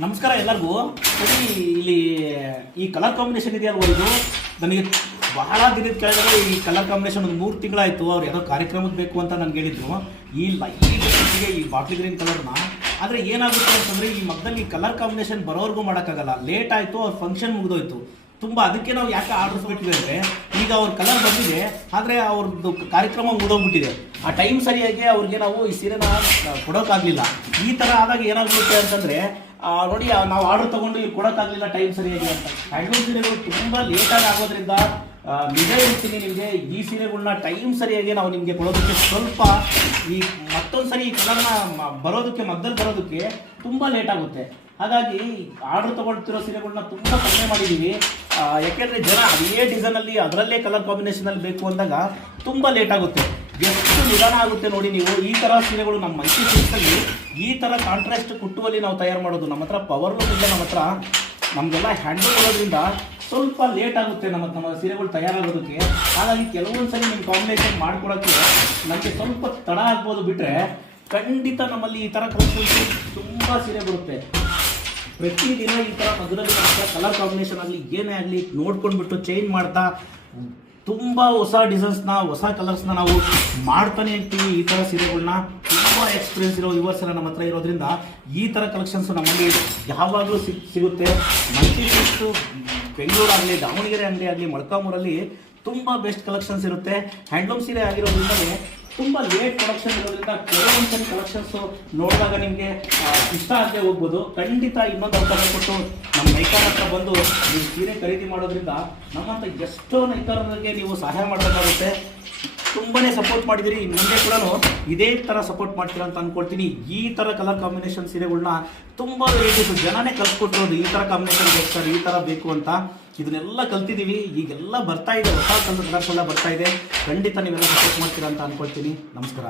ನಮಸ್ಕಾರ ಎಲ್ಲರಿಗೂ. ಸರಿ, ಇಲ್ಲಿ ಈ ಕಲರ್ ಕಾಂಬಿನೇಷನ್ ಇದೆಯಲ್ವ, ಇದು ನನಗೆ ಬಹಳ ದಿನದ ಕೆಳಗಡೆ ಈ ಕಲರ್ ಕಾಂಬಿನೇಷನ್ ಒಂದು 3 ತಿಂಗಳಾಯಿತು. ಅವ್ರು ಏನೋ ಕಾರ್ಯಕ್ರಮಕ್ಕೆ ಬೇಕು ಅಂತ ನನಗೆ ಹೇಳಿದ್ರು ಈ ಲೈಟಿಗೆ ಈ ಬಾಟ್ಲಿ ಗ್ರೀನ್ ಕಲರ್ನ. ಆದರೆ ಏನಾಗುತ್ತೆ ಅಂತಂದರೆ ಈ ಮಗ್ದಲ್ಲಿ ಕಲರ್ ಕಾಂಬಿನೇಷನ್ ಬರೋವರೆಗೂ ಮಾಡೋಕ್ಕಾಗಲ್ಲ. ಲೇಟ್ ಆಯಿತು, ಅವ್ರ ಫಂಕ್ಷನ್ ಮುಗಿದೋಯ್ತು ತುಂಬ. ಅದಕ್ಕೆ ನಾವು ಯಾಕೆ ಆರ್ಡರ್ಸ್ ಬಿಟ್ಟಿದೆ ಅಂದರೆ ಈಗ ಅವ್ರ ಕಲರ್ ಬಂದಿದೆ, ಆದರೆ ಅವ್ರದ್ದು ಕಾರ್ಯಕ್ರಮ ಮುಗಿದೋಗ್ಬಿಟ್ಟಿದೆ. ಆ ಟೈಮ್ ಸರಿಯಾಗಿ ಅವ್ರಿಗೆ ನಾವು ಈ ಸೀರೆನ ಕೊಡೋಕ್ಕಾಗಲಿಲ್ಲ. ಈ ಥರ ಆದಾಗ ಏನಾಗ್ಬಿಡುತ್ತೆ ಅಂತಂದರೆ ನೋಡಿ, ನಾವು ಆರ್ಡರ್ ತೊಗೊಂಡು ಇಲ್ಲಿ ಕೊಡೋಕ್ಕಾಗಲಿಲ್ಲ ಟೈಮ್ ಸರಿಯಾಗಿ ಅಂತ. ಹ್ಯಾಂಡ್ಲೂಮ್ ಸೀರೆಗಳು ತುಂಬ ಲೇಟಾಗಿ ಆಗೋದ್ರಿಂದ ನಿಜ ಹೇಳ್ತೀನಿ ನಿಮಗೆ, ಈ ಸೀರೆಗಳನ್ನ ಟೈಮ್ ಸರಿಯಾಗಿ ನಾವು ನಿಮಗೆ ಕೊಡೋದಕ್ಕೆ ಸ್ವಲ್ಪ ಈ ಮತ್ತೊಂದು ಸರಿ ಈ ಕಲರ್ನ ಬರೋದಕ್ಕೆ ಮಗ್ದಲ್ಲಿ ಬರೋದಕ್ಕೆ ತುಂಬ ಲೇಟ್ ಆಗುತ್ತೆ. ಹಾಗಾಗಿ ಆರ್ಡರ್ ತೊಗೊಳ್ತಿರೋ ಸೀರೆಗಳನ್ನ ತುಂಬ ಕಡಿಮೆ ಮಾಡಿದ್ದೀವಿ. ಯಾಕೆಂದರೆ ಜನ ಅದೇ ಡಿಸೈನಲ್ಲಿ ಅದರಲ್ಲೇ ಕಲರ್ ಕಾಂಬಿನೇಷನಲ್ಲಿ ಬೇಕು ಅಂದಾಗ ತುಂಬ ಲೇಟ್ ಆಗುತ್ತೆ. ಎಷ್ಟು ನಿಧಾನ ಆಗುತ್ತೆ ನೋಡಿ. ನೀವು ಈ ಥರ ಸೀರೆಗಳು ನಮ್ಮ ಮೈಸೂರು ಸಿಲ್ಕಲ್ಲಿ ಈ ಥರ ಕಾಂಟ್ರಾಸ್ಟ್ ಕುಟ್ಟುವಲ್ಲಿ ನಾವು ತಯಾರು ಮಾಡೋದು. ನಮ್ಮ ಹತ್ರ ಪವರ್ ಲೂಮ್ ಇಲ್ಲ, ನಮ್ಮ ಹತ್ರ ನಮಗೆಲ್ಲ ಹ್ಯಾಂಡಲ್ ಇರೋದ್ರಿಂದ ಸ್ವಲ್ಪ ಲೇಟ್ ಆಗುತ್ತೆ ನಮ್ಮ ಸೀರೆಗಳು ತಯಾರಾಗೋದಕ್ಕೆ. ಹಾಗಾಗಿ ಕೆಲವೊಂದು ಸರಿ ನಿಮ್ಮ ಕಾಂಬಿನೇಷನ್ ಮಾಡ್ಕೊಡೋಕ್ಕೆ ನಮಗೆ ಸ್ವಲ್ಪ ತಡ ಆಗ್ಬೋದು. ಬಿಟ್ಟರೆ ಖಂಡಿತ ನಮ್ಮಲ್ಲಿ ಈ ಥರ ಕಲೆಕ್ಷನ್ಸ್ ತುಂಬ ಸೀರೆ ಬರುತ್ತೆ. ಪ್ರತಿದಿನ ಈ ಥರ ಮಧ್ಯದಲ್ಲಿ ಕಲರ್ ಕಾಂಬಿನೇಷನ್ ಆಗಲಿ ಏನೇ ಆಗಲಿ ನೋಡ್ಕೊಂಡ್ಬಿಟ್ಟು ಚೇಂಜ್ ಮಾಡ್ತಾ ತುಂಬ ಹೊಸ ಡಿಸೈನ್ಸ್ನ ಹೊಸ ಕಲರ್ಸ್ನ ನಾವು ಮಾಡ್ತಾನೆ ಇರ್ತೀವಿ. ಈ ಥರ ಸೀರೆಗಳನ್ನ ತುಂಬ ಎಕ್ಸ್ಪೀರಿಯನ್ಸ್ ಇರೋ ಯುವರ್ಸ್ ಎಲ್ಲ ನಮ್ಮ ಹತ್ರ ಇರೋದ್ರಿಂದ ಈ ಥರ ಕಲೆಕ್ಷನ್ಸ್ ನಮ್ಮಲ್ಲಿ ಯಾವಾಗಲೂ ಸಿಗುತ್ತೆ. ಮಲ್ಟಿ ಸಿಲ್ಕ್ಸು ಬೆಂಗಳೂರಾಗಲಿ, ದಾವಣಗೆರೆ ಅಂಗಡಿ ಆಗಲಿ, ಮೊಳಕಾಮೂರಲ್ಲಿ ತುಂಬ ಬೆಸ್ಟ್ ಕಲೆಕ್ಷನ್ಸ್ ಇರುತ್ತೆ. ಹ್ಯಾಂಡ್ಲೂಮ್ ಸೀರೆ ಆಗಿರೋದ್ರಿಂದಲೇ ತುಂಬ ಲೇಟ್ ಪ್ರೊಡಕ್ಷನ್ ಇರೋದ್ರಿಂದ ಕೆಲವೊಂದ್ಸರಿ ಕಲೆಕ್ಷನ್ಸ್ಸು ನೋಡಿದಾಗ ನಿಮಗೆ ಇಷ್ಟ ಆಗದೆ ಹೋಗ್ಬೋದು. ಖಂಡಿತ ಇನ್ನೊಂದು ಅವಕಾಶ ಕೊಟ್ಟು ನಮ್ಮ ನೈಕಾರ ಹತ್ರ ಬಂದು ನೀವು ಸೀರೆ ಖರೀದಿ ಮಾಡೋದ್ರಿಂದ ನಮ್ಮಂಥ ಎಷ್ಟೋ ನೈಕಾರರಿಗೆ ನೀವು ಸಹಾಯ ಮಾಡಬೇಕಾಗುತ್ತೆ. ತುಂಬಾ ಸಪೋರ್ಟ್ ಮಾಡಿದಿರಿ. ಮುಂದೆ ಕೂಡ ಇದೇ ಥರ ಸಪೋರ್ಟ್ ಮಾಡ್ತೀರಾ ಅಂತ ಅಂದ್ಕೊಳ್ತೀನಿ. ಈ ಥರ ಕಲರ್ ಕಾಂಬಿನೇಷನ್ ಸೀರೆಗಳನ್ನ ತುಂಬ ವೆರೈಟೀಸು ಜನನೇ ಕಲ್ಸ್ಕೊಟ್ಟಿರೋದು. ಈ ಥರ ಕಾಂಬಿನೇಷನ್ ಬೇಕು, ಈ ಥರ ಬೇಕು ಅಂತ ಇದನ್ನೆಲ್ಲ ಕಲ್ತಿದ್ದೀವಿ. ಈಗೆಲ್ಲ ಬರ್ತಾ ಇದೆ, ಹೊಸ ಕಲರ್ಸ್ ಎಲ್ಲ ಬರ್ತಾ ಇದೆ. ಖಂಡಿತ ನೀವೆಲ್ಲ ಸಪೋರ್ಟ್ ಮಾಡ್ತೀರಾ ಅಂತ ಅಂದ್ಕೊಳ್ತೀನಿ. ನಮಸ್ಕಾರ.